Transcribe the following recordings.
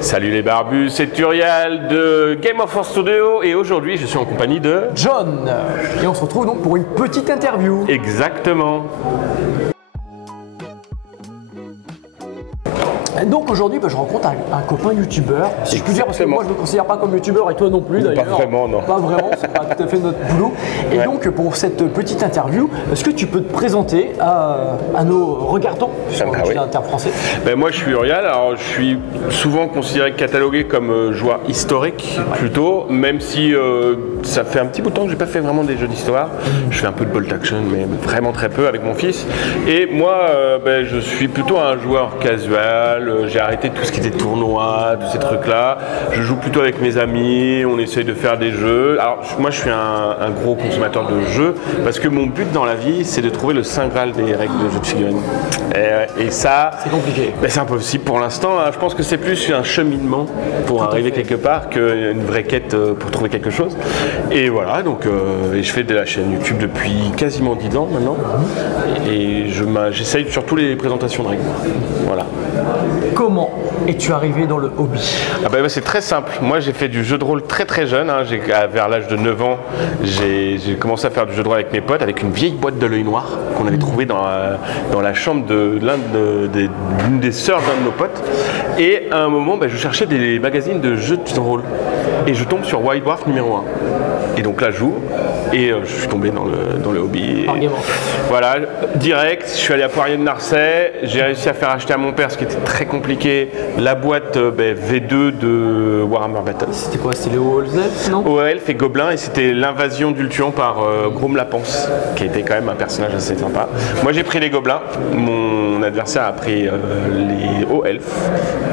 Salut les barbus, c'est Turial de Game of War Studio et aujourd'hui je suis en compagnie de John. Et on se retrouve donc pour une petite interview. Exactement. Donc aujourd'hui, je rencontre un copain youtubeur, si je puis dire, parce que moi je ne me considère pas comme youtubeur et toi non plus d'ailleurs. Pas vraiment, non. Pas vraiment, c'est pas tout à fait notre boulot. Et donc pour cette petite interview, est-ce que tu peux te présenter à nos regardants, puisqu'on est un terme français? Moi je suis Urial, alors je suis souvent considéré, catalogué comme joueur historique plutôt, même si ça fait un petit bout de temps que j'ai pas fait vraiment des jeux d'histoire. Je fais un peu de bolt action, mais vraiment très peu avec mon fils. Et moi je suis plutôt un joueur casual. J'ai arrêté tout ce qui était tournoi, tous ces trucs-là. Je joue plutôt avec mes amis, on essaye de faire des jeux. Alors moi je suis un gros consommateur de jeux parce que mon but dans la vie c'est de trouver le saint graal des règles de jeux de figurines. Et ça, c'est compliqué. C'est impossible pour l'instant. Je pense que c'est plus un cheminement pour arriver quelque part qu'une vraie quête pour trouver quelque chose. Et voilà, donc et je fais de la chaîne YouTube depuis quasiment 10 ans maintenant. Et j'essaye surtout les présentations de règles. Voilà. Comment es-tu arrivé dans le hobby? C'est très simple. Moi, j'ai fait du jeu de rôle très très jeune. Vers l'âge de 9 ans, j'ai commencé à faire du jeu de rôle avec mes potes, avec une vieille boîte de l'œil noir qu'on avait trouvée dans la chambre de l'une des sœurs d'un de nos potes. Et à un moment, je cherchais des magazines de jeux de rôle. Et je tombe sur White Dwarf numéro 1. Et donc là, j'ouvre et je suis tombé dans le hobby. Voilà, direct, je suis allé à Poirier de Narcey, j'ai réussi à faire acheter à mon père, ce qui était très compliqué, la boîte V2 de Warhammer Battle. C'était quoi? C'était les Hauts Elfes, non? Hauts Elfes et Gobelins, et c'était l'invasion d'Ultuan par Grom Lapence, qui était quand même un personnage assez sympa. Moi j'ai pris les Gobelins, mon adversaire a pris les Hauts Elfes,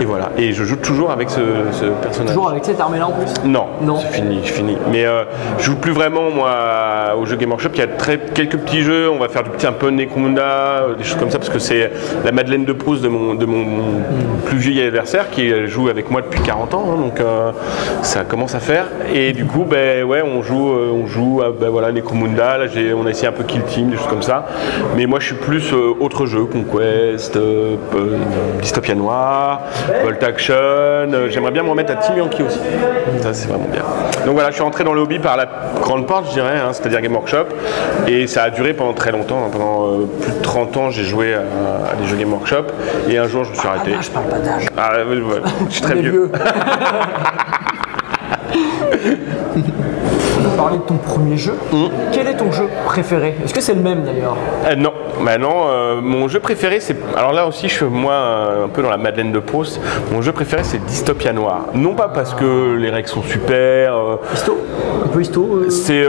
et voilà. Et je joue toujours avec ce personnage. Toujours avec cette armée-là en plus? Non, c'est fini, je finis. Mais je joue plus vraiment, moi, au jeu Game Workshop. Il y a quelques petits jeux, on va faire un peu Necromunda, des choses comme ça, parce que c'est la Madeleine de Proust de mon plus vieux adversaire qui joue avec moi depuis 40 ans, donc ça commence à faire. Et du coup, on joue à Necromunda, là on a essayé un peu Kill Team, des choses comme ça. Mais moi je suis plus autre jeu, Conquest, Dystopia Noir, Bolt Action. J'aimerais bien me remettre à Team Yankee aussi. Ça c'est vraiment bien. Donc voilà, je suis rentré dans le hobby par la grande porte, je dirais, c'est-à-dire Game Workshop. Et ça a duré pendant très longtemps. Pendant plus de 30 ans, j'ai joué à des jeux Game Workshop. Et un jour, je me suis arrêté. Je parle pas d'âge. Je suis très vieux. On va parler de ton premier jeu. Quel est ton jeu préféré? Est-ce que c'est le même d'ailleurs? Non. Mon jeu préféré, c'est... Alors là aussi, je suis un peu dans la Madeleine de Proust. Mon jeu préféré, c'est Dystopia Noir. Non pas parce que les règles sont super... Histo? Un peu histo C'est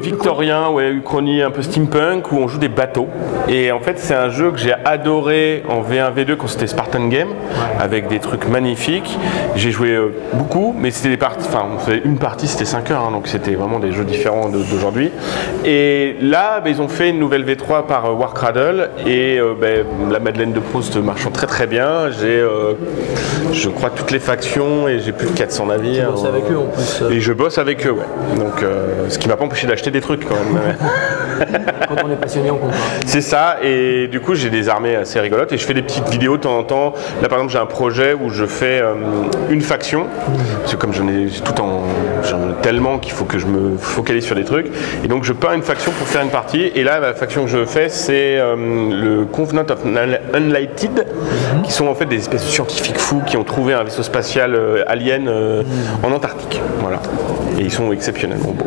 victorien, uchronie, un peu steampunk, où on joue des bateaux. Et en fait, c'est un jeu que j'ai adoré en V1, V2 quand c'était Spartan Game, avec des trucs magnifiques. J'ai joué beaucoup, mais c'était des parties... Enfin, on faisait une partie, c'était 5 heures, donc c'était vraiment des jeux différents d'aujourd'hui. Et là, ils ont fait une nouvelle V3 par Warcradle, et la Madeleine de Proust marchant très très bien. J'ai, je crois, toutes les factions, et j'ai plus de 400 navires. Tu bosses avec eux en plus. Et je bosse avec eux, Donc, ce qui m'a pas empêché d'acheter des trucs quand même. Quand on est passionné, on comprend. C'est ça, et du coup j'ai des armées assez rigolotes et je fais des petites vidéos de temps en temps. Là par exemple j'ai un projet où je fais une faction, parce que comme j'en ai tellement qu'il faut que je me focalise sur des trucs, et donc je peins une faction pour faire une partie, et là la faction que je fais c'est le Covenant of Unlighted, qui sont en fait des espèces de scientifiques fous qui ont trouvé un vaisseau spatial alien en Antarctique, voilà. Et ils sont exceptionnellement beaux.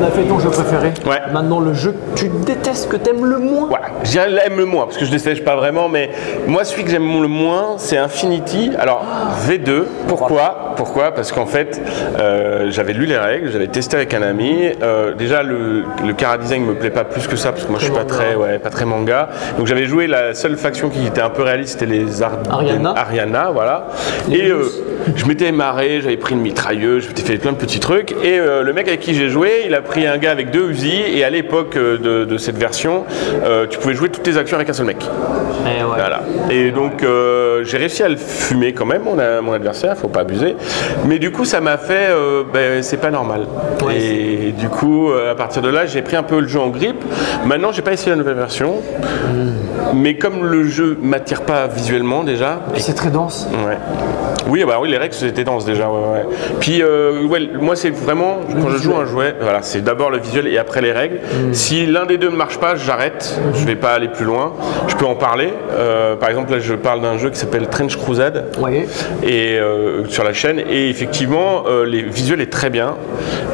On a fait ton jeu préféré. Ouais. Maintenant, le jeu que tu détestes, que tu aimes le moins. Ouais, j'aime le moins, parce que je ne déteste pas vraiment, mais moi, celui que j'aime le moins, c'est Infinity. Alors, V2, pourquoi? Parce qu'en fait, j'avais lu les règles, j'avais testé avec un ami. Déjà, le chara-design ne me plaît pas plus que ça, parce que moi, je suis pas très manga. Donc, j'avais joué la seule faction qui était un peu réaliste, c'était les Ariana, voilà. Et je m'étais marré, j'avais pris une mitrailleuse, je m'étais fait plein de petits trucs. Et le mec avec qui j'ai joué, il a pris un gars avec 2 Uzi, et à l'époque de cette version, tu pouvais jouer toutes tes actions avec un seul mec. Voilà. Et donc j'ai réussi à le fumer quand même, mon adversaire, faut pas abuser. Mais du coup, ça m'a fait, c'est pas normal. Ouais, et du coup, à partir de là, j'ai pris un peu le jeu en grippe. Maintenant, j'ai pas essayé la nouvelle version. Mais comme le jeu m'attire pas visuellement déjà. C'est très dense. Ouais. Oui, bah oui, les règles c'était dense déjà. Ouais. Puis moi c'est vraiment quand je joue un jouet, voilà, c'est d'abord le visuel et après les règles. Si l'un des deux ne marche pas, j'arrête. Je vais pas aller plus loin. Je peux en parler. Par exemple là, je parle d'un jeu qui s'appelle Trench Crusade et sur la chaîne. Et effectivement, les visuels est très bien.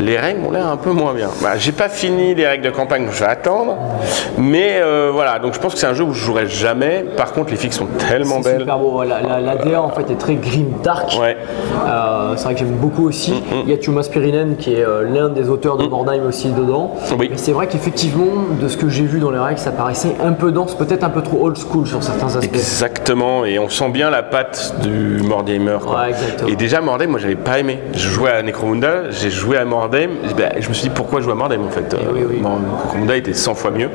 Les règles ont l'air un peu moins bien. Bah, j'ai pas fini les règles de campagne, donc je vais attendre. Mais voilà, donc je pense que c'est un jeu où je jouerai jamais. Par contre, les fixes sont tellement belles. Super beau. La DA en fait est très grim dark. Ouais. C'est vrai que j'aime beaucoup aussi. Il y a Tuomas Pyrinen qui est l'un des auteurs de Mordheim aussi dedans. Oui. Mais c'est vrai qu'effectivement, de ce que j'ai vu dans les règles, ça paraissait un peu dense, peut-être un peu trop old school sur certains aspects. Exactement, et on sent bien la patte du Mordheimer. Ouais, exactement. Et déjà Mordheim, moi j'avais pas aimé. Je jouais à Necromunda, j'ai joué à Mordheim, je me suis dit pourquoi jouer à Mordheim en fait. Oui. Necromunda était 100 fois mieux.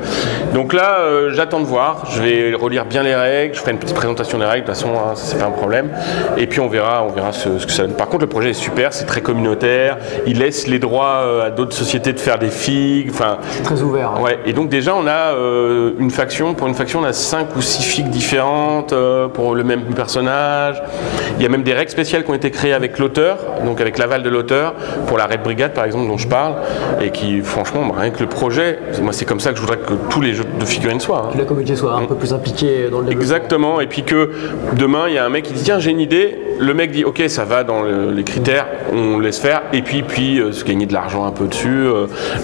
Donc là, j'attends de voir, je vais relire bien les règles, je ferai une petite présentation des règles, de toute façon ça c'est pas un problème. Et puis on verra ce que ça donne. Par contre le projet est super, c'est très communautaire, il laisse les droits à d'autres sociétés de faire des figues. C'est très ouvert. Hein. Ouais, et donc déjà on a une faction, pour une faction on a 5 ou 6 figues différentes pour le même personnage. Il y a même des règles spéciales qui ont été créées avec l'auteur, donc avec l'aval de l'auteur, pour la Red Brigade par exemple dont je parle, et qui franchement, rien que le projet, moi c'est comme ça que je voudrais que tous les jeux de figurines soient. Que la communauté soit un peu plus impliquée dans le développement. Exactement, et puis que demain il y a un mec qui dit tiens j'ai une idée, le mec dit ok ça va dans les critères, on laisse faire, et puis se gagner de l'argent un peu dessus.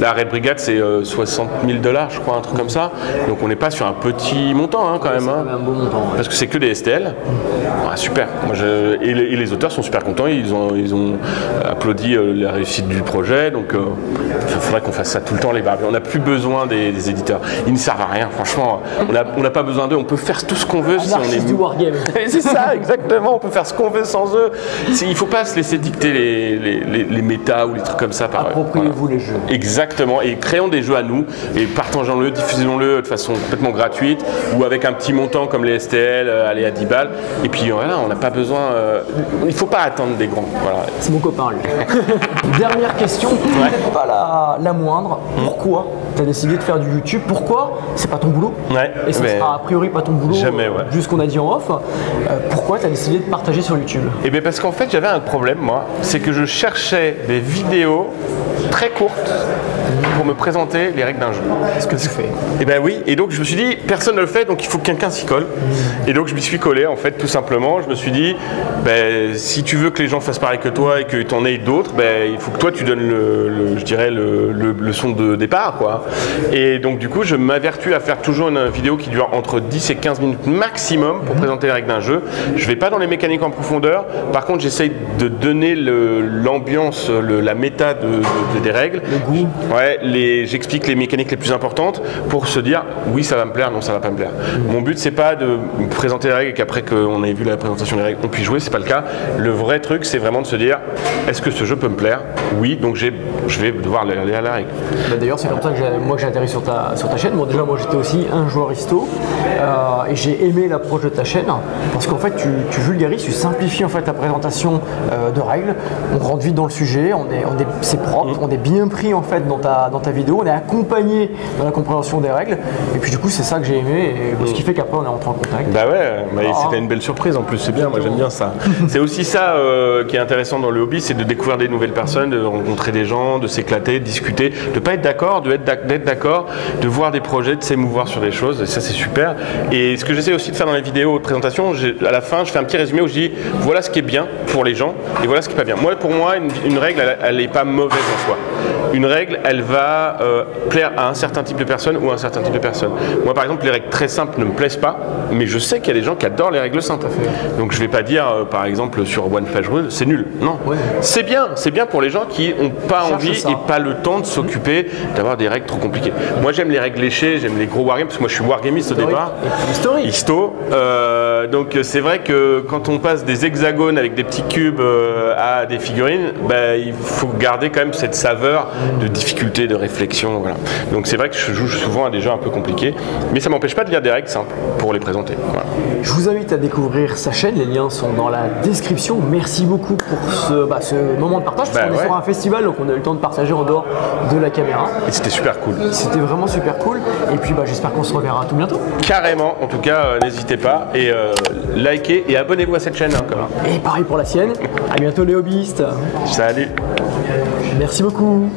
La Red Brigade c'est 60 000 $, je crois, un truc comme ça, donc on n'est pas sur un petit montant quand même. C'est un beau montant. Parce que c'est que des STL. Super. Et les auteurs sont super contents, ils ont applaudi la réussite du projet, donc il faudrait qu'on fasse ça tout le temps les Barbies. On n'a plus besoin des éditeurs, ils ne servent à rien franchement, on n'a pas besoin d'eux, on peut faire tout ce qu'on veut si on est du wargame. C'est ça, exactement, on peut faire ce qu'on veut sans eux. Il ne faut pas se laisser dicter les méta ou les trucs comme ça par eux. Appropriez-vous les jeux. Exactement, et créons des jeux à nous et partageons-le, diffusons-le de façon complètement gratuite ou avec un petit montant comme les STL, aller à 10 balles. Et puis voilà, on n'a pas besoin, il ne faut pas attendre des grands. Voilà. C'est mon copain lui. Dernière question, peut-être pas la moindre. Pourquoi tu as décidé de faire du YouTube? Pourquoi c'est pas ton boulot? Et ça sera a priori pas ton boulot, vu ce qu'on a dit en off. Pourquoi tu as décidé de partager sur YouTube? Eh bien parce qu'en fait j'avais un problème moi, c'est que je cherchais des vidéos très courtes pour me présenter les règles d'un jeu. Ce que tu fais. Et ben oui, et donc je me suis dit, personne ne le fait, donc il faut que quelqu'un s'y colle. Et donc je m'y suis collé en fait, tout simplement. Je me suis dit, si tu veux que les gens fassent pareil que toi et que tu en aies d'autres, il faut que toi tu donnes le son de départ, quoi. Et donc du coup, je m'avertue à faire toujours une vidéo qui dure entre 10 et 15 minutes maximum pour présenter les règles d'un jeu. Je vais pas dans les mécaniques en profondeur. Par contre, j'essaye de donner l'ambiance, la méta des règles. Le goût. Ouais, j'explique les mécaniques les plus importantes pour se dire oui ça va me plaire, non ça va pas me plaire. Mon but c'est pas de me présenter les règles et qu'après qu'on ait vu la présentation des règles on puisse jouer, c'est pas le cas. Le vrai truc c'est vraiment de se dire est-ce que ce jeu peut me plaire? Oui, donc je vais devoir aller à la règle. D'ailleurs c'est comme ça que j'ai atterri sur ta chaîne. Bon déjà moi j'étais aussi un joueur histo et j'ai aimé l'approche de ta chaîne parce qu'en fait tu vulgarises, tu simplifies en fait ta présentation de règles. On rentre vite dans le sujet, c'est propre, on est bien pris en fait dans ta vidéo, on est accompagné dans la compréhension des règles et puis du coup c'est ça que j'ai aimé et ce qui fait qu'après on est rentré en contact. Bah ouais, mais c'était une belle surprise en plus, c'est bien, moi j'aime bien ça. C'est aussi ça qui est intéressant dans le hobby, c'est de découvrir des nouvelles personnes, de rencontrer des gens, de s'éclater, de discuter, de pas être d'accord, d'être d'accord, de voir des projets, de s'émouvoir sur des choses, et ça c'est super. Et ce que j'essaie aussi de faire dans les vidéos de présentation, à la fin je fais un petit résumé où je dis voilà ce qui est bien pour les gens et voilà ce qui est pas bien. Pour moi une règle elle n'est pas mauvaise en soi. Une règle elle va plaire à un certain type de personne ou à un certain type de personne. Moi par exemple les règles très simples ne me plaisent pas, mais je sais qu'il y a des gens qui adorent les règles simples. Donc je vais pas dire par exemple sur One Page Rule c'est nul, non. C'est bien pour les gens qui n'ont pas envie et pas le temps de s'occuper d'avoir des règles trop compliquées. Moi j'aime les règles léchées, j'aime les gros wargames parce que moi je suis wargamiste au départ. Historique. Histo. Donc c'est vrai que quand on passe des hexagones avec des petits cubes à des figurines, il faut garder quand même cette saveur de difficulté, de réflexion. Voilà. Donc c'est vrai que je joue souvent à des jeux un peu compliqués, mais ça m'empêche pas de lire des règles simples pour les présenter. Voilà. Je vous invite à découvrir sa chaîne, les liens sont dans la description. Merci beaucoup pour ce moment de partage, parce qu'on est sur un festival, donc on a eu le temps de partager en dehors de la caméra. Et c'était super cool. C'était vraiment super cool, et puis j'espère qu'on se reverra tout bientôt. Carrément, en tout cas, n'hésitez pas, et likez et abonnez-vous à cette chaîne. Et pareil pour la sienne. À bientôt les hobbyistes. Salut. Merci beaucoup.